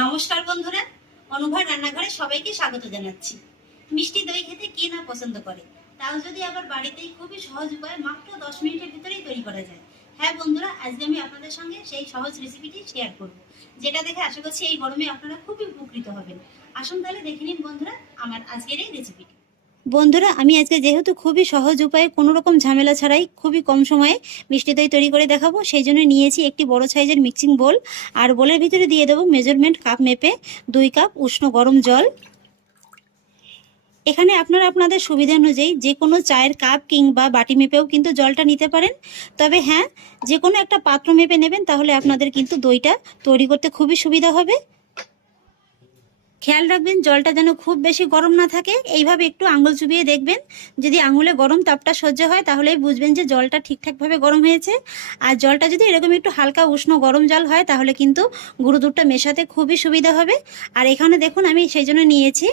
নমস্কার বন্ধুরা অনুভব রান্নাঘরে সবাইকে স্বাগত জানাচ্ছি। মিষ্টি দই খেতে কে না পছন্দ করে? তাও যদি আবার বাড়িতেই খুবই সহজ উপায় মাত্র দশ মিনিটের ভিতরেই তৈরি করা যায়। হ্যাঁ বন্ধুরা, আজকে আমি আপনাদের সঙ্গে সেই সহজ রেসিপিটি শেয়ার করব। যেটা দেখে আশা করছি এই গরমে আপনারা খুবই উপকৃত হবেন। আসুন তাহলে দেখে নিন বন্ধুরা, আমার আজকের এই রেসিপিটি বন্ধুরা, আমি আজকে যেহেতু খুবই সহজ উপায়ে কোনো রকম ঝামেলা ছাড়াই খুবই কম সময়ে মিষ্টি দই তৈরি করে দেখাবো, সেই জন্য নিয়েছি একটি বড় সাইজের মিক্সিং বোল আর বোলের ভিতরে দিয়ে দেবো মেজারমেন্ট কাপ মেপে দুই কাপ উষ্ণ গরম জল। এখানে আপনারা আপনাদের সুবিধা অনুযায়ী যে কোনো চায়ের কাপ কিংবা বাটি মেপেও কিন্তু জলটা নিতে পারেন। তবে হ্যাঁ যে কোনো একটা পাত্র মেপে নেবেন, তাহলে আপনাদের কিন্তু দইটা তৈরি করতে খুবই সুবিধা হবে। খেয়াল রাখবেন, জলটা যেন খুব বেশি গরম না থাকে। এইভাবে একটু আঙুল চুবিয়ে দেখবেন। যদি আঙুলে গরম তাপটা সহ্য হয়, তাহলেই বুঝবেন যে জলটা ঠিকঠাকভাবে গরম হয়েছে। আর জলটা যদি এরকম একটু হালকা উষ্ণ গরম জল হয়, তাহলে কিন্তু গুঁড়ো দুধটা মেশাতে খুবই সুবিধা হবে। আর এখানে দেখুন, আমি সেই জন্য নিয়েছি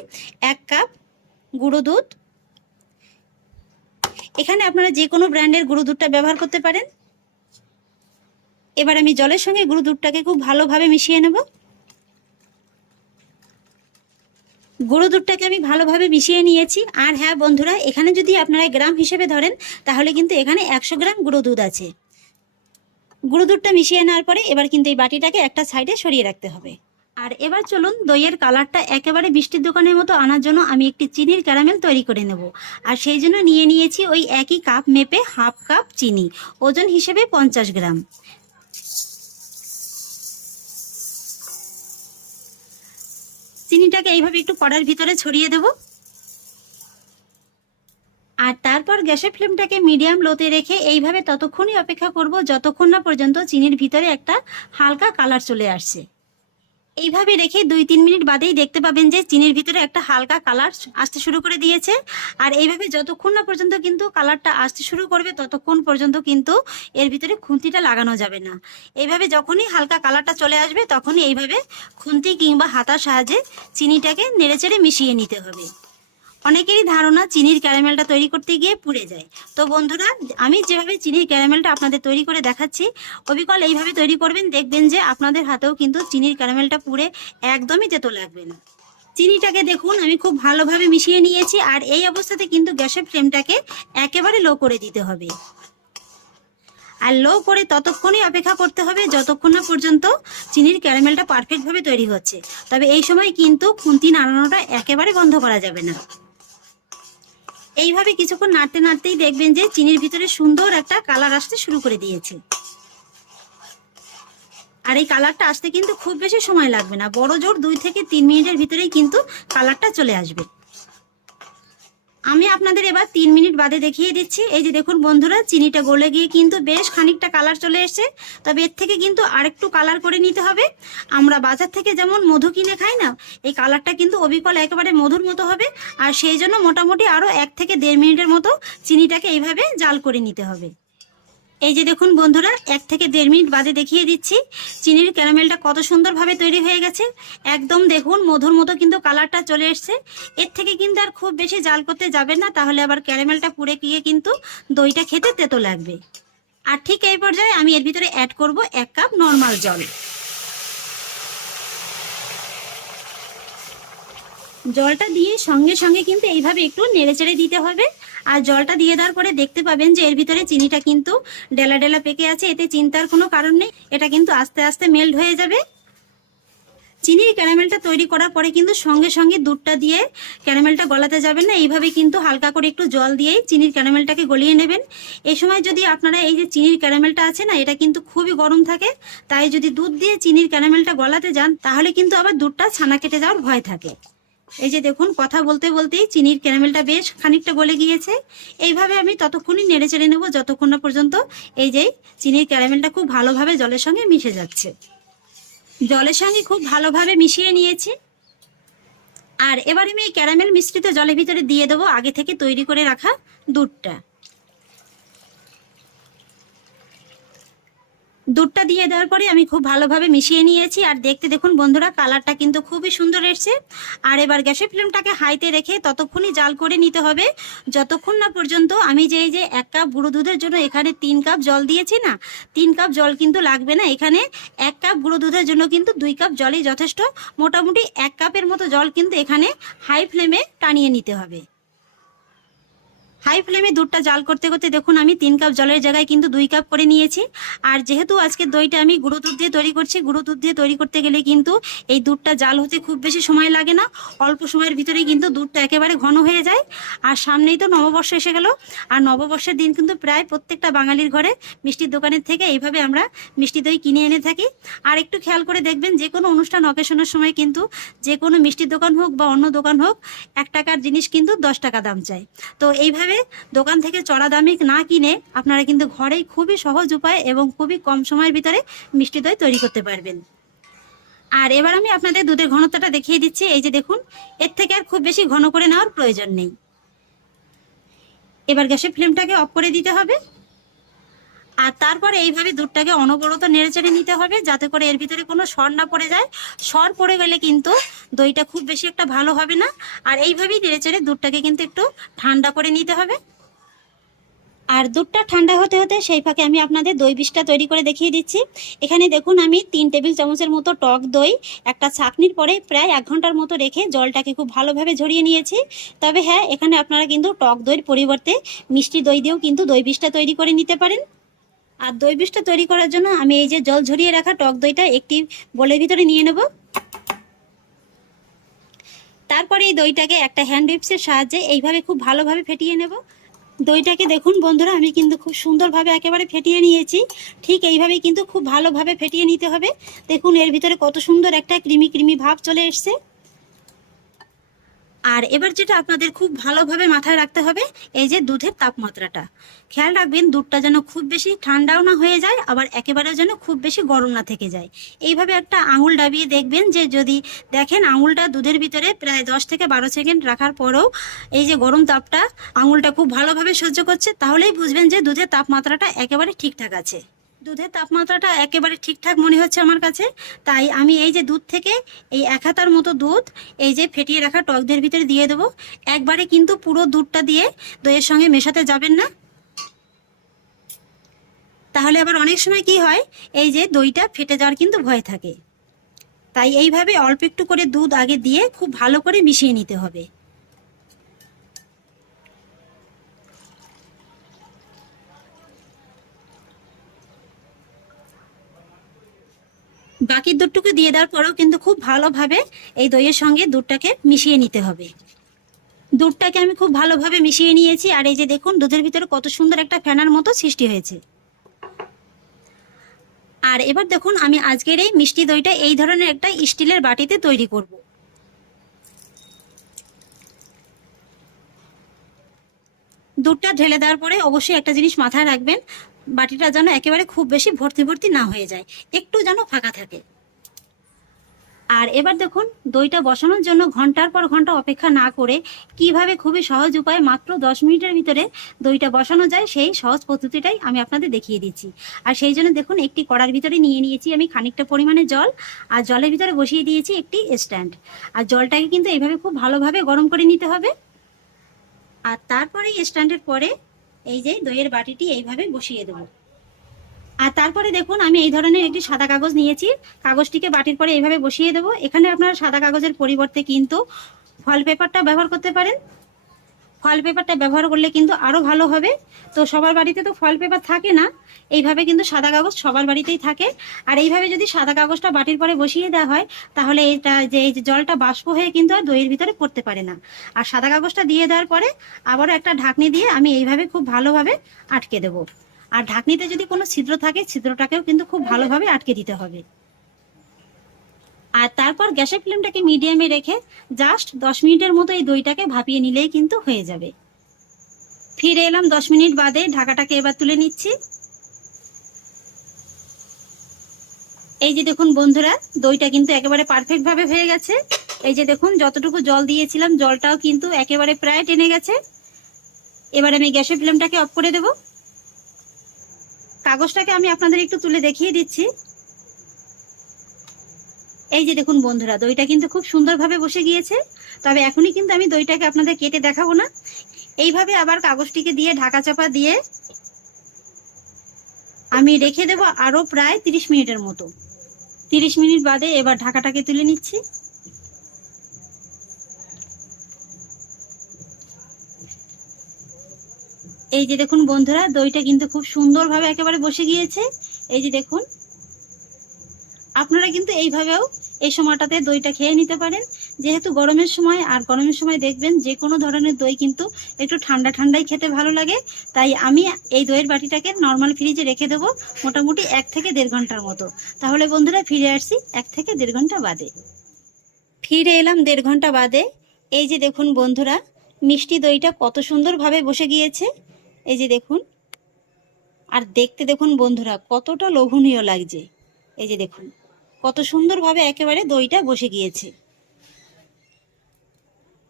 এক কাপ গুঁড়ো দুধ এখানে আপনারা যে কোনো ব্র্যান্ডের গুঁড়ো দুধটা ব্যবহার করতে পারেন। এবার আমি জলের সঙ্গে গুঁড়ো দুধটাকে খুব ভালোভাবে মিশিয়ে নেব। গুঁড়ো দুধটাকে আমি ভালোভাবে মিশিয়ে নিয়েছি। আর হ্যাঁ বন্ধুরা, এখানে যদি আপনারা গ্রাম হিসেবে ধরেন, তাহলে কিন্তু এখানে একশো গ্রাম গুঁড়ো দুধ আছে। গুঁড়ো দুধটা মিশিয়ে নেওয়ার পরে এবার কিন্তু এই বাটিটাকে একটা সাইডে সরিয়ে রাখতে হবে। আর এবার চলুন দইয়ের কালারটা একেবারে বৃষ্টির দোকানের মতো আনার জন্য আমি একটি চিনির ক্যারামেল তৈরি করে নেব। আর সেই জন্য নিয়ে নিয়েছি ওই একই কাপ মেপে হাফ কাপ চিনি, ওজন হিসেবে পঞ্চাশ গ্রাম। চিনিটাকে এইভাবে একটু কড়ার ভিতরে ছড়িয়ে দেব। আর তারপর গ্যাসের ফ্লেমটাকে মিডিয়াম লোতে রেখে এইভাবে ততক্ষণই অপেক্ষা করব, যতক্ষণ না পর্যন্ত চিনির ভিতরে একটা হালকা কালার চলে আসছে। এইভাবে রেখে দুই তিন মিনিট বাদেই দেখতে পাবেন যে চিনির ভিতরে একটা হালকা কালার আসতে শুরু করে দিয়েছে। আর এইভাবে যতক্ষণ না পর্যন্ত কিন্তু কালারটা আসতে শুরু করবে, ততক্ষণ পর্যন্ত কিন্তু এর ভিতরে খুন্তিটা লাগানো যাবে না। এইভাবে যখনই হালকা কালারটা চলে আসবে, তখনই এইভাবে খুন্তি কিংবা হাতার সাহায্যে চিনিটাকে নেড়েচেড়ে মিশিয়ে নিতে হবে। অনেকেরই ধারণা চিনির ক্যারামেলটা তৈরি করতে গিয়ে পুড়ে যায়। তো বন্ধুরা, আমি যেভাবে চিনির ক্যারামেলটা আপনাদের তৈরি করে দেখাচ্ছি, অবিকল এইভাবে তৈরি করবেন, দেখবেন যে আপনাদের হাতেও কিন্তু চিনির ক্যারামেলটা পুড়ে একদমই তেতো লাগবে না। চিনিটাকে দেখুন, আমি খুব ভালোভাবে মিশিয়ে নিয়েছি, আর এই অবস্থাতে কিন্তু গ্যাসের ফ্লেমটাকে একেবারে লো করে দিতে হবে। আর লো করে ততক্ষণই অপেক্ষা করতে হবে, যতক্ষণ না পর্যন্ত চিনির ক্যারামেলটা পারফেক্টভাবে তৈরি হচ্ছে। তবে এই সময় কিন্তু খুন্তি নাড়ানোটা একেবারে বন্ধ করা যাবে না। এইভাবে কিছুক্ষণ নাড়তে নাড়তেই দেখবেন যে চিনির ভিতরে সুন্দর একটা কালার আসতে শুরু করে দিয়েছে। আর এই কালারটা আসতে কিন্তু খুব বেশি সময় লাগবে না। বড় জোর দুই থেকে তিন মিনিটের ভিতরেই কিন্তু কালারটা চলে আসবে। আমি আপনাদের এবার তিন মিনিট বাদে দেখিয়ে দিচ্ছি। এই যে দেখুন বন্ধুরা, চিনিটা গলে গিয়ে কিন্তু বেশ খানিকটা কালার চলে এসছে। তবে এর থেকে কিন্তু আরেকটু কালার করে নিতে হবে। আমরা বাজার থেকে যেমন মধু কিনে খাই না, এই কালারটা কিন্তু অবিকল একেবারে মধুর মতো হবে। আর সেই জন্য মোটামুটি আরও এক থেকে দেড় মিনিটের মতো চিনিটাকে এইভাবে জাল করে নিতে হবে। এই যে দেখুন বন্ধুরা, এক থেকে দেড় মিনিট বাদে দেখিয়ে দিচ্ছি, চিনির ক্যারামেলটা কত সুন্দরভাবে তৈরি হয়ে গেছে। একদম দেখুন, মধুর মতো কিন্তু কালারটা চলে এসছে। এর থেকে কিন্তু আর খুব বেশি জাল করতে যাবেন না, তাহলে আবার ক্যারামেলটা পুড়ে গিয়ে কিন্তু দইটা খেতে তেতো লাগবে। আর ঠিক এই পর্যায়ে আমি এর ভিতরে অ্যাড করব এক কাপ নর্মাল জল। জলটা দিয়ে সঙ্গে সঙ্গে কিন্তু এইভাবে একটু নেড়েচেড়ে দিতে হবে। আর জলটা দিয়ে দেওয়ার পরে দেখতে পাবেন যে এর ভিতরে চিনিটা কিন্তু ডেলা ডেলা পেকে আছে, এতে চিন্তার কোনো কারণ নেই। এটা কিন্তু আস্তে আস্তে মেল্ট হয়ে যাবে। চিনির ক্যারামেলটা তৈরি করার পরে কিন্তু সঙ্গে সঙ্গে দুধটা দিয়ে ক্যারামেলটা গলাতে যাবেন না। এইভাবে কিন্তু হালকা করে একটু জল দিয়েই চিনির ক্যারামেলটাকে গলিয়ে নেবেন। এই সময় যদি আপনারা এই যে চিনির ক্যারামেলটা আছে না, এটা কিন্তু খুবই গরম থাকে। তাই যদি দুধ দিয়ে চিনির ক্যারামেলটা গলাতে যান, তাহলে কিন্তু আবার দুধটা ছানা কেটে যাওয়ার ভয় থাকে। এই যে দেখুন, কথা বলতে বলতেই চিনির ক্যারামেলটা বেশ খানিকটা গলে গিয়েছে। এইভাবে আমি ততক্ষণই নেড়ে চেড়ে নেব, যতক্ষণ না পর্যন্ত এই যে চিনির ক্যারামেলটা খুব ভালোভাবে জলের সঙ্গে মিশে যাচ্ছে। জলের সঙ্গে খুব ভালোভাবে মিশিয়ে নিয়েছি। আর এবার আমি এই ক্যারামেল মিশ্রিত জলের ভিতরে দিয়ে দেবো, আগে থেকে তৈরি করে রাখা দুধটা। দুধটা দিয়ে দেওয়ার পরে আমি খুব ভালোভাবে মিশিয়ে নিয়েছি। আর দেখতে দেখুন বন্ধুরা, কালারটা কিন্তু খুবই সুন্দর এসছে। আর এবার গ্যাসের ফ্লেমটাকে হাইতে রেখে ততক্ষণই জাল করে নিতে হবে। যতক্ষণ না পর্যন্ত আমি যে যে এক কাপ গুঁড়ো দুধের জন্য এখানে তিন কাপ জল দিয়েছি না, তিন কাপ জল কিন্তু লাগবে না। এখানে এক কাপ গুঁড়ো দুধের জন্য কিন্তু দুই কাপ জলই যথেষ্ট। মোটামুটি এক কাপের মতো জল কিন্তু এখানে হাই ফ্লেমে টানিয়ে নিতে হবে। হাই ফ্লেমে দুধটা জাল করতে করতে দেখুন আমি তিন কাপ জলের জায়গায় কিন্তু দুই কাপ করে নিয়েছি। আর যেহেতু আজকে দইটা আমি গুঁড়ো দুধ দিয়ে তৈরি করছি, গুঁড়ো দুধ দিয়ে তৈরি করতে গেলে কিন্তু এই দুধটা জাল হতে খুব বেশি সময় লাগে না। অল্প সময়ের ভিতরেই কিন্তু দুধটা একেবারে ঘন হয়ে যায়। আর সামনেই তো নববর্ষ এসে গেল। আর নববর্ষের দিন কিন্তু প্রায় প্রত্যেকটা বাঙালির ঘরে মিষ্টির দোকানের থেকে এইভাবে আমরা মিষ্টি দই কিনে এনে থাকি। আর একটু খেয়াল করে দেখবেন যে কোনো অনুষ্ঠান অকেশনের সময় কিন্তু যে কোনো মিষ্টির দোকান হোক বা অন্য দোকান হোক, এক টাকার জিনিস কিন্তু দশ টাকা দাম চাই। তো এইভাবে দোকান থেকে চড়া দামি না কিনে আপনারা কিন্তু ঘরেই খুবই সহজ উপায় এবং খুবই কম সময়ের ভিতরে মিষ্টি দই তৈরি করতে পারবেন। আর এবার আমি আপনাদের দুধের ঘনত্বটা দেখিয়ে দিচ্ছি। এই যে দেখুন, এর থেকে আর খুব বেশি ঘন করে নেওয়ার প্রয়োজন নেই। এবার গ্যাসের ফ্লেমটাকে অফ করে দিতে হবে। আর তারপরে এইভাবে দুধটাকে অনবরত নেড়েচেড়ে নিতে হবে যাতে করে এর ভিতরে কোনো সর না পড়ে যায়। সর পড়ে গেলে কিন্তু দইটা খুব বেশি একটা ভালো হবে না। আর এইভাবেই নেড়েচেড়ে দুধটাকে কিন্তু একটু ঠান্ডা করে নিতে হবে। আর দুধটা ঠান্ডা হতে হতে সেই ফাঁকে আমি আপনাদের দই বিষটা তৈরি করে দেখিয়ে দিচ্ছি। এখানে দেখুন আমি তিন টেবিল চামচের মতো টক দই, একটা ছাকনির পরে প্রায় এক ঘণ্টার মতো রেখে জলটাকে খুব ভালোভাবে ঝরিয়ে নিয়েছি। তবে হ্যাঁ এখানে আপনারা কিন্তু টক দইয়ের পরিবর্তে মিষ্টি দই দিয়েও কিন্তু দই বিষটা তৈরি করে নিতে পারেন। আর দই বিষটা তৈরি করার জন্য আমি এই যে জল ঝরিয়ে রাখা টক দইটা একটি বোলের ভিতরে নিয়ে নেব। তারপরে এই দইটাকে একটা হ্যান্ড উইপসের সাহায্যে এইভাবে খুব ভালোভাবে ফেটিয়ে নেব। দইটাকে দেখুন বন্ধুরা, আমি কিন্তু খুব সুন্দরভাবে একেবারে ফেটিয়ে নিয়েছি। ঠিক এইভাবেই কিন্তু খুব ভালোভাবে ফেটিয়ে নিতে হবে। দেখুন এর ভিতরে কত সুন্দর একটা ক্রিমি ক্রিমি ভাব চলে এসছে। আর এবার যেটা আপনাদের খুব ভালোভাবে মাথায় রাখতে হবে, এই যে দুধের তাপমাত্রাটা। খেয়াল রাখবেন, দুধটা যেন খুব বেশি ঠান্ডাও না হয়ে যায়, আবার একেবারেও যেন খুব বেশি গরম না থেকে যায়। এইভাবে একটা আঙুল ডাবিয়ে দেখবেন যে যদি দেখেন আঙুলটা দুধের ভিতরে প্রায় দশ থেকে বারো সেকেন্ড রাখার পরেও এই যে গরম তাপটা আঙুলটা খুব ভালোভাবে সহ্য করছে, তাহলেই বুঝবেন যে দুধের তাপমাত্রাটা একেবারে ঠিকঠাক আছে। দুধের তাপমাত্রাটা একেবারে ঠিকঠাক মনে হচ্ছে আমার কাছে। তাই আমি এই যে দুধ থেকে এই এক হাতার মতো দুধ, এই যে ফেটিয়ে রাখা টকদের ভিতরে দিয়ে দেবো। একবারে কিন্তু পুরো দুধটা দিয়ে দইয়ের সঙ্গে মেশাতে যাবেন না। তাহলে আবার অনেক সময় কি হয়, এই যে দইটা ফেটে যাওয়ার কিন্তু ভয় থাকে। তাই এইভাবে অল্প একটু করে দুধ আগে দিয়ে খুব ভালো করে মিশিয়ে নিতে হবে। বাকি দুধটুকু দিয়ে দেওয়ার পরেও কিন্তু খুব ভালোভাবে এই দইয়ের সঙ্গে দুধটাকে মিশিয়ে নিতে হবে। দুধটাকে আমি খুব ভালোভাবে মিশিয়ে নিয়েছি আর এই যে দেখুন, দুধের ভিতরে কত সুন্দর একটা ফেনার মতো সৃষ্টি হয়েছে। আর এবার দেখুন, আমি আজকের এই মিষ্টি দইটা এই ধরনের একটা স্টিলের বাটিতে তৈরি করব। দুধটা ঢেলে দেওয়ার পরে অবশ্যই একটা জিনিস মাথায় রাখবেন বাটিটা যেন একেবারে খুব বেশি ভর্তি ভর্তি না হয়ে যায়, একটু যেন ফাঁকা থাকে। আর এবার দেখুন, দইটা বসানোর জন্য ঘণ্টার পর ঘণ্টা অপেক্ষা না করে কীভাবে খুবই সহজ উপায়ে মাত্র দশ মিনিটের ভিতরে দইটা বসানো যায়, সেই সহজ পদ্ধতিটাই আমি আপনাদের দেখিয়ে দিচ্ছি। আর সেই জন্য দেখুন, একটি কড়ার ভিতরে নিয়ে নিয়েছি আমি খানিকটা পরিমাণে জল, আর জলের ভিতরে বসিয়ে দিয়েছি একটি স্ট্যান্ড। আর জলটাকে কিন্তু এইভাবে খুব ভালোভাবে গরম করে নিতে হবে। আর তারপরে স্ট্যান্ডের পরে এই যে দইয়ের বাটিটি এইভাবে বসিয়ে দেবো। আর তারপরে দেখুন, আমি এই ধরনের একটি সাদা কাগজ নিয়েছি। কাগজটিকে বাটির পরে এইভাবে বসিয়ে দেবো। এখানে আপনারা সাদা কাগজের পরিবর্তে কিন্তু ফয়েল পেপারটা ব্যবহার করতে পারেন। ফয়েল পেপারটা ব্যবহার করলে কিন্তু আরও ভালো হবে। তো সবার বাড়িতে তো ফল পেপার থাকে না, এইভাবে কিন্তু সাদা কাগজ সবার বাড়িতেই থাকে। আর এইভাবে যদি সাদা কাগজটা বাটির পরে বসিয়ে দেওয়া হয়, তাহলে এটা যে এই যে জলটা বাষ্প হয়ে কিন্তু আর দইয়ের ভিতরে পড়তে পারে না। আর সাদা কাগজটা দিয়ে দেওয়ার পরে আবারও একটা ঢাকনি দিয়ে আমি এইভাবে খুব ভালোভাবে আটকে দেবো। আর ঢাকনিতে যদি কোনো ছিদ্র থাকে, ছিদ্রটাকেও কিন্তু খুব ভালোভাবে আটকে দিতে হবে। আর তারপর গ্যাসের ফ্লেমটাকে মিডিয়ামে রেখে জাস্ট দশ মিনিটের মতো এই দইটাকে ভাপিয়ে নিলেই কিন্তু হয়ে যাবে। ফিরে এলাম দশ মিনিট বাদে, ঢাকাটাকে এবার তুলে নিচ্ছি। এই যে দেখুন বন্ধুরা, দইটা কিন্তু একেবারে পারফেক্ট ভাবে হয়ে গেছে। এই যে দেখুন, যতটুকু জল দিয়েছিলাম, জলটাও কিন্তু একেবারে প্রায় টেনে গেছে। এবার আমি গ্যাসের ফ্লেমটাকে অফ করে দেবো। কাগজটাকে আমি আপনাদের একটু তুলে দেখিয়ে দিচ্ছি। এই যে দেখুন বন্ধুরা, দইটা কিন্তু খুব সুন্দরভাবে বসে গিয়েছে, তবে এখনই কিন্তু আমি দইটাকে আপনাদের কেটে দেখাবো না। এইভাবে আবার কাগজটিকে দিয়ে ঢাকা চাপা দিয়ে আমি রেখে দেব আরও প্রায় তিরিশ মিনিটের মতো। তিরিশ মিনিট বাদে এবার ঢাকাটাকে তুলে নিচ্ছি। এই যে দেখুন বন্ধুরা, দইটা কিন্তু খুব সুন্দরভাবে একেবারে বসে গিয়েছে। এই যে দেখুন আপনারা কিন্তু এইভাবেও এই সময়টাতে দইটা খেয়ে নিতে পারেন। যেহেতু গরমের সময়, আর গরমের সময় দেখবেন যে কোনো ধরনের দই কিন্তু একটু ঠান্ডা ঠান্ডাই খেতে ভালো লাগে। তাই আমি এই দইয়ের বাটিটাকে নর্মাল ফ্রিজে রেখে দেবো মোটামুটি এক থেকে দেড় ঘণ্টার মতো। তাহলে বন্ধুরা ফিরে আসছি এক থেকে দেড় ঘণ্টা বাদে। ফিরে এলাম দেড় ঘণ্টা বাদে। এই যে দেখুন বন্ধুরা, মিষ্টি দইটা কত সুন্দরভাবে বসে গিয়েছে। এই যে দেখুন, আর দেখতে দেখুন বন্ধুরা, কতটা লোভনীয় লাগছে। এই যে দেখুন। কত সুন্দরভাবে একেবারে দইটা বসে গিয়েছে।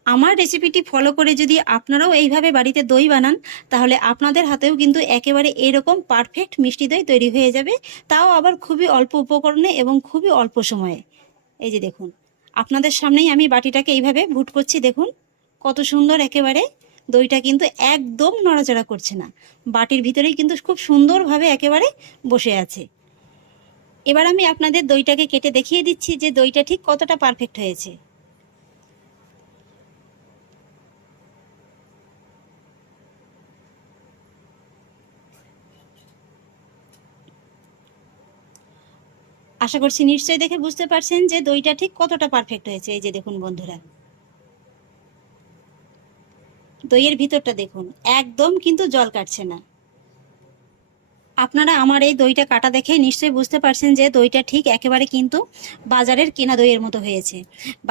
আমার রেসিপিটি ফলো করে যদি আপনারাও এইভাবে বাড়িতে দই বানান, তাহলে আপনাদের হাতেও কিন্তু একেবারে এরকম পারফেক্ট মিষ্টি দই তৈরি হয়ে যাবে। তাও আবার খুবই অল্প উপকরণে এবং খুবই অল্প সময়ে। এই যে দেখুন, আপনাদের সামনেই আমি বাটিটাকে এইভাবে ভুট করছি, দেখুন। কত সুন্দর একেবারে দইটা কিন্তু একদম নড়াচড়া করছে না। বাটির ভিতরেই কিন্তু খুব সুন্দরভাবে একেবারে বসে আছে। এবার আমি আপনাদের দইটাকে কেটে দেখিয়ে দিচ্ছি যে দইটা ঠিক কতটা পারফেক্ট হয়েছে। আশা করছি নিশ্চয়ই দেখে বুঝতে পারছেন যে দইটা ঠিক কতটা পারফেক্ট হয়েছে। এই যে দেখুন বন্ধুরা। দইয়ের ভিতরটা দেখুন, একদম কিন্তু জল কাটছে না। আপনারা আমার এই দইটা কাটা দেখে নিশ্চয়ই বুঝতে পারছেন যে দইটা ঠিক একেবারে কিন্তু বাজারের কেনা দইয়ের মতো হয়েছে।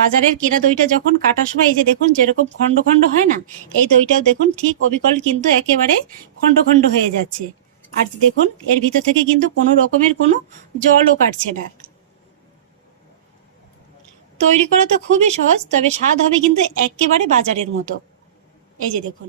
বাজারের কেনা দইটা যখন কাটার সময় এই যে দেখুন যেরকম খণ্ড খণ্ড হয় না, এই দইটাও দেখুন ঠিক অবিকল কিন্তু একেবারে খণ্ড খণ্ড হয়ে যাচ্ছে। আর দেখুন এর ভিতর থেকে কিন্তু কোনো রকমের কোনো জলও কাটছে না। তৈরি করা তো খুবই সহজ, তবে স্বাদ হবে কিন্তু একেবারে বাজারের মতো। এই যে দেখুন।